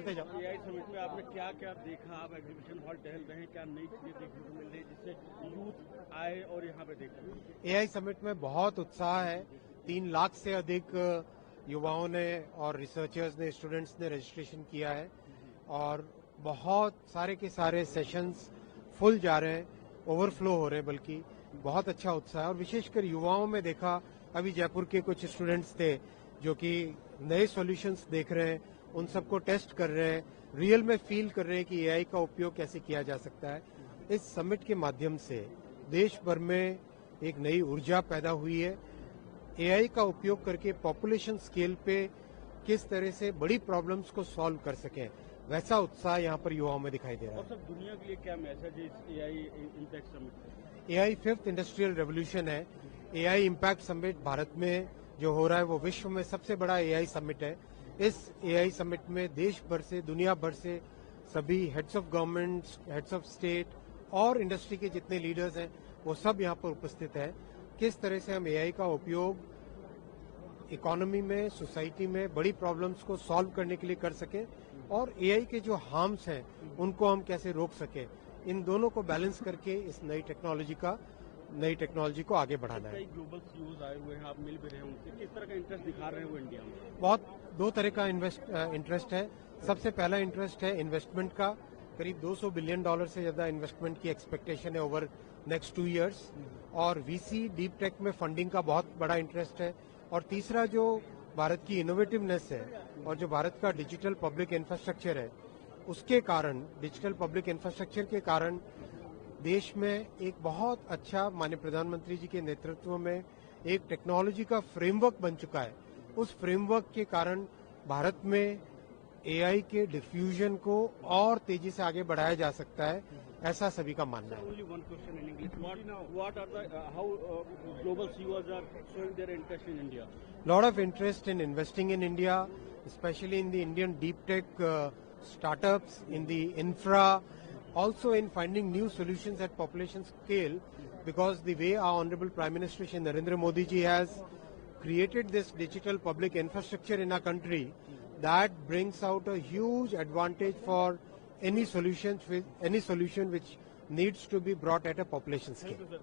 चलते जाओ। AI summit में आपने क्या क्या देखा? आप एग्जीबिशन हॉल टहल रहे हैं, क्या नई चीजें देखने को मिल रही है जिससे यूथ आए और यहाँ पे देखें? एआई समिट में बहुत उत्साह है। 3 लाख से अधिक युवाओं ने और रिसर्चर्स ने, स्टूडेंट्स ने रजिस्ट्रेशन किया है और बहुत सारे के सारे सेशंस फुल जा रहे हैं, ओवरफ्लो हो रहे हैं, बल्कि बहुत अच्छा उत्साह है। और विशेषकर युवाओं में देखा, अभी जयपुर के कुछ स्टूडेंट्स थे जो कि नए सॉल्यूशंस देख रहे हैं, उन सबको टेस्ट कर रहे हैं, रियल में फील कर रहे हैं कि एआई का उपयोग कैसे किया जा सकता है। इस समिट के माध्यम से देश भर में एक नई ऊर्जा पैदा हुई है। एआई का उपयोग करके पॉपुलेशन स्केल पे किस तरह से बड़ी प्रॉब्लम्स को सॉल्व कर सकें, वैसा उत्साह यहाँ पर युवाओं में दिखाई दे रहा है। और सब दुनिया के लिए क्या मैसेज है इस AI impact summit? AI 5th industrial revolution है। एआई इम्पैक्ट समिट भारत में जो हो रहा है वो विश्व में सबसे बड़ा एआई समिट है। इस एआई समिट में देश भर से, दुनिया भर से सभी heads of government, heads of state और इंडस्ट्री के जितने लीडर्स हैं वो सब यहाँ पर उपस्थित है। किस तरह से हम एआई का उपयोग इकोनॉमी में, सोसाइटी में बड़ी प्रॉब्लम्स को सॉल्व करने के लिए कर सकें और एआई के जो हार्म्स हैं उनको हम कैसे रोक सकें, इन दोनों को बैलेंस करके इस नई टेक्नोलॉजी को आगे बढ़ाना है। कई ग्लोबल सीईओज आए हुए हैं, आप मिल भी रहे हैं उनसे, किस तरह का इंटरेस्ट दिखा रहे हैं वो इंडिया में? बहुत 2 तरह का इंटरेस्ट है। सबसे पहला इंटरेस्ट है इन्वेस्टमेंट का। करीब $200 बिलियन से ज्यादा इन्वेस्टमेंट की एक्सपेक्टेशन है ओवर नेक्स्ट 2 इयर्स। और वीसी डीप टेक में फंडिंग का बहुत बड़ा इंटरेस्ट है। और तीसरा जो भारत की इनोवेटिवनेस है और जो भारत का डिजिटल पब्लिक इंफ्रास्ट्रक्चर है, उसके कारण, डिजिटल पब्लिक इंफ्रास्ट्रक्चर के कारण देश में एक बहुत अच्छा, माननीय प्रधानमंत्री जी के नेतृत्व में एक टेक्नोलॉजी का फ्रेमवर्क बन चुका है। उस फ्रेमवर्क के कारण भारत में एआई के डिफ्यूजन को और तेजी से आगे बढ़ाया जा सकता है, ऐसा सभी का मानना है। Only one question in English. What are the how global CEOs are showing their interest in India? Lot of interest in investing in India, especially in the Indian deep tech startups, in the infra, also in finding new solutions at population scale, because the way our Honorable Prime Minister Shri Narendra Modi ji has created this digital public infrastructure in our country, that brings out a huge advantage for any solution which needs to be brought at a population scale. Thank you, sir.